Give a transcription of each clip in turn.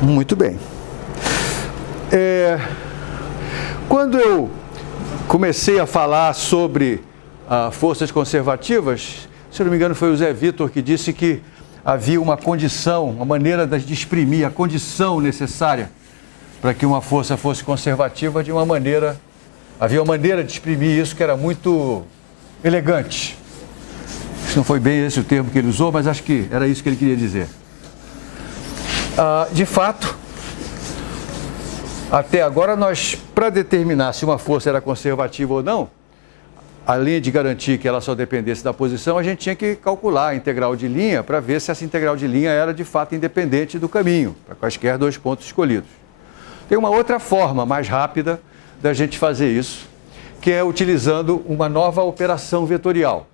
Muito bem. Quando eu comecei a falar sobre forças conservativas, se eu não me engano foi o Zé Vitor que disse que havia uma condição, uma maneira de exprimir a condição necessária para que uma força fosse conservativa de uma maneira... Havia uma maneira de exprimir isso que era muito elegante. Não foi bem esse o termo que ele usou, mas acho que era isso que ele queria dizer. De fato, até agora nós, para determinar se uma força era conservativa ou não, além de garantir que ela só dependesse da posição, a gente tinha que calcular a integral de linha para ver se essa integral de linha era de fato independente do caminho, para quaisquer dois pontos escolhidos. Tem uma outra forma mais rápida da gente fazer isso, que é utilizando uma nova operação vetorial.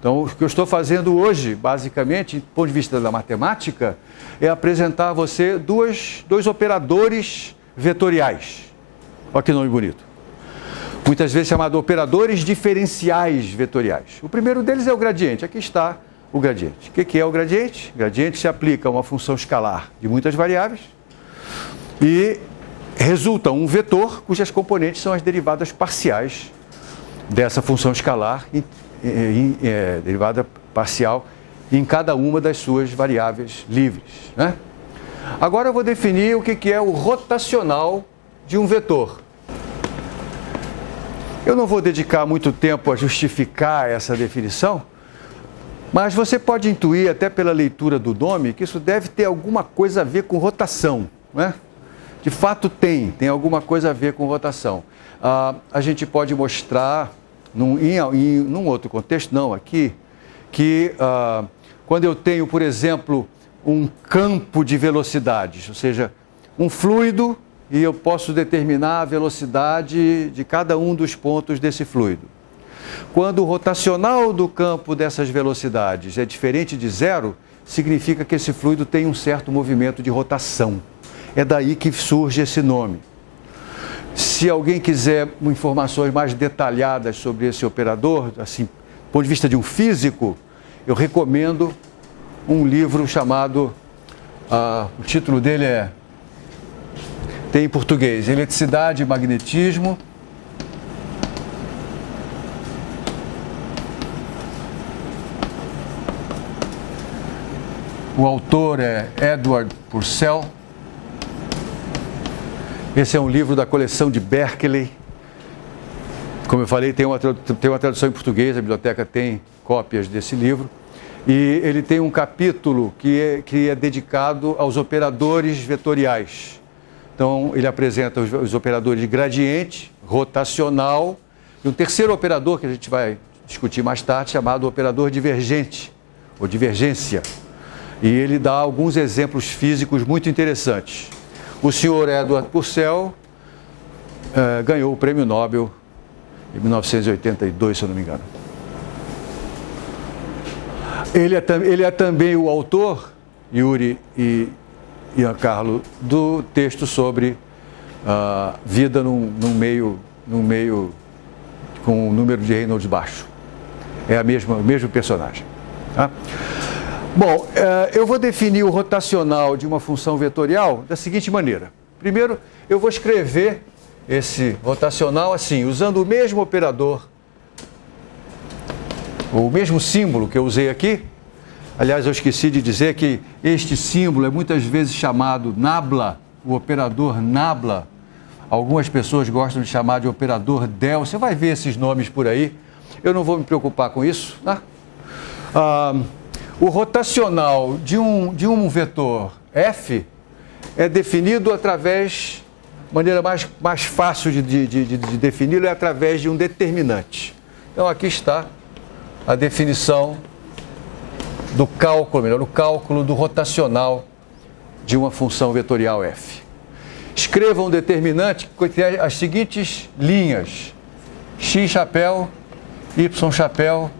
Então, o que eu estou fazendo hoje, basicamente, do ponto de vista da matemática, é apresentar a você dois operadores vetoriais. Olha que nome bonito. Muitas vezes chamado operadores diferenciais vetoriais. O primeiro deles é o gradiente. Aqui está o gradiente. O que é o gradiente? O gradiente se aplica a uma função escalar de muitas variáveis e resulta um vetor cujas componentes são as derivadas parciais dessa função escalar, derivada parcial em cada uma das suas variáveis livres, né? Agora eu vou definir o que é o rotacional de um vetor. Eu não vou dedicar muito tempo a justificar essa definição, mas você pode intuir, até pela leitura do nome, que isso deve ter alguma coisa a ver com rotação, né? De fato tem alguma coisa a ver com rotação. A gente pode mostrar, num outro contexto, não aqui, que quando eu tenho, por exemplo, um campo de velocidades, ou seja, um fluido, e eu posso determinar a velocidade de cada um dos pontos desse fluido. Quando o rotacional do campo dessas velocidades é diferente de zero, significa que esse fluido tem um certo movimento de rotação. É daí que surge esse nome. Se alguém quiser informações mais detalhadas sobre esse operador, assim, do ponto de vista de um físico, eu recomendo um livro chamado, o título dele tem em português, Eletricidade e Magnetismo. O autor é Edward Purcell. Esse é um livro da coleção de Berkeley. Como eu falei, tem uma tradução em português, a biblioteca tem cópias desse livro. E ele tem um capítulo que é dedicado aos operadores vetoriais. Então, ele apresenta os operadores de gradiente, rotacional, e um terceiro operador que a gente vai discutir mais tarde, chamado operador divergente, ou divergência. E ele dá alguns exemplos físicos muito interessantes. O senhor Edward Purcell ganhou o Prêmio Nobel em 1982, se eu não me engano. Ele é também o autor, Yuri e Giancarlo, do texto sobre vida num meio com um número de Reynolds baixo. É o mesmo personagem. Tá? Bom, eu vou definir o rotacional de uma função vetorial da seguinte maneira. Primeiro, eu vou escrever esse rotacional assim, usando o mesmo operador, o mesmo símbolo que eu usei aqui. Aliás, eu esqueci de dizer que este símbolo é muitas vezes chamado nabla, o operador nabla. Algumas pessoas gostam de chamar de operador del. Você vai ver esses nomes por aí. Eu não vou me preocupar com isso, tá? O rotacional de um vetor f é definido através, maneira mais fácil de defini-lo é através de um determinante. Então, aqui está a definição do cálculo, melhor, o cálculo do rotacional de uma função vetorial f. Escreva um determinante que tem as seguintes linhas: x chapéu, y chapéu,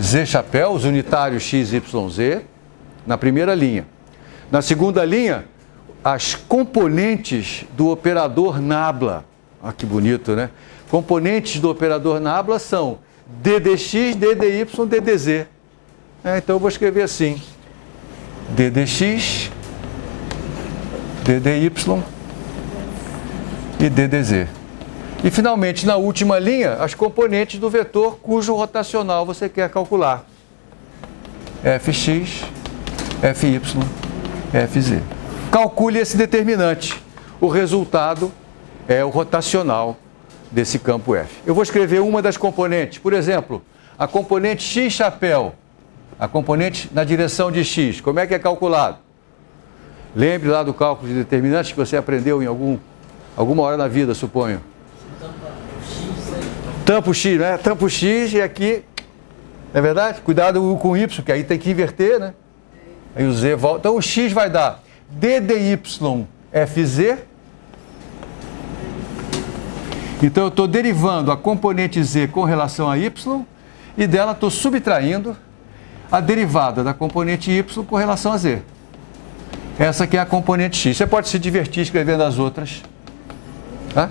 z chapéu, os unitários x, y, z, na primeira linha. Na segunda linha, as componentes do operador nabla. Olha que bonito, né? Componentes do operador nabla são ddx, ddy, ddz. Então eu vou escrever assim: ddx DDY e DDZ. E, finalmente, na última linha, as componentes do vetor cujo rotacional você quer calcular. Fx, Fy, Fz. Calcule esse determinante. O resultado é o rotacional desse campo F. Eu vou escrever uma das componentes. Por exemplo, a componente x chapéu, a componente na direção de x. Como é que é calculado? Lembre lá do cálculo de determinantes que você aprendeu em alguma hora na vida, suponho. Tampo x, né? Tampo x e aqui, não é verdade? Cuidado com o y, que aí tem que inverter, né? Aí o z volta. Então o x vai dar ddy fz. Então eu estou derivando a componente z com relação a y e dela estou subtraindo a derivada da componente y com relação a z. Essa aqui é a componente x. Você pode se divertir escrevendo as outras. Tá?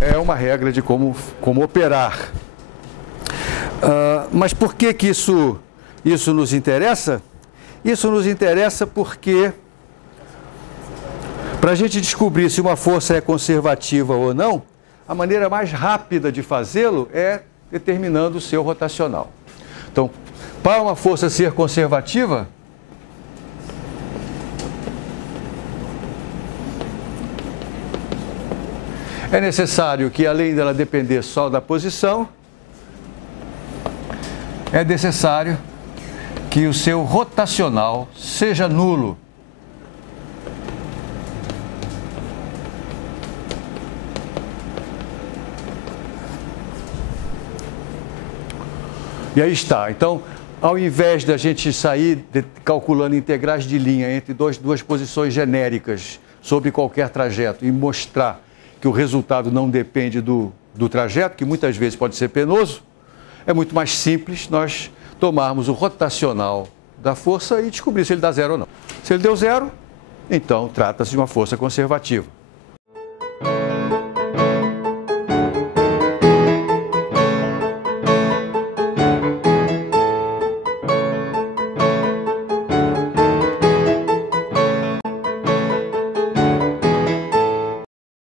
É uma regra de como operar. Mas por que isso nos interessa? Isso nos interessa porque, para a gente descobrir se uma força é conservativa ou não, a maneira mais rápida de fazê-lo é determinando o seu rotacional. Então, para uma força ser conservativa, é necessário que, além dela depender só da posição, é necessário que o seu rotacional seja nulo. E aí está. Então, ao invés da gente sair calculando integrais de linha entre duas posições genéricas sobre qualquer trajeto e mostrar que o resultado não depende do trajeto, que muitas vezes pode ser penoso, é muito mais simples nós tomarmos o rotacional da força e descobrir se ele dá zero ou não. Se ele deu zero, então trata-se de uma força conservativa.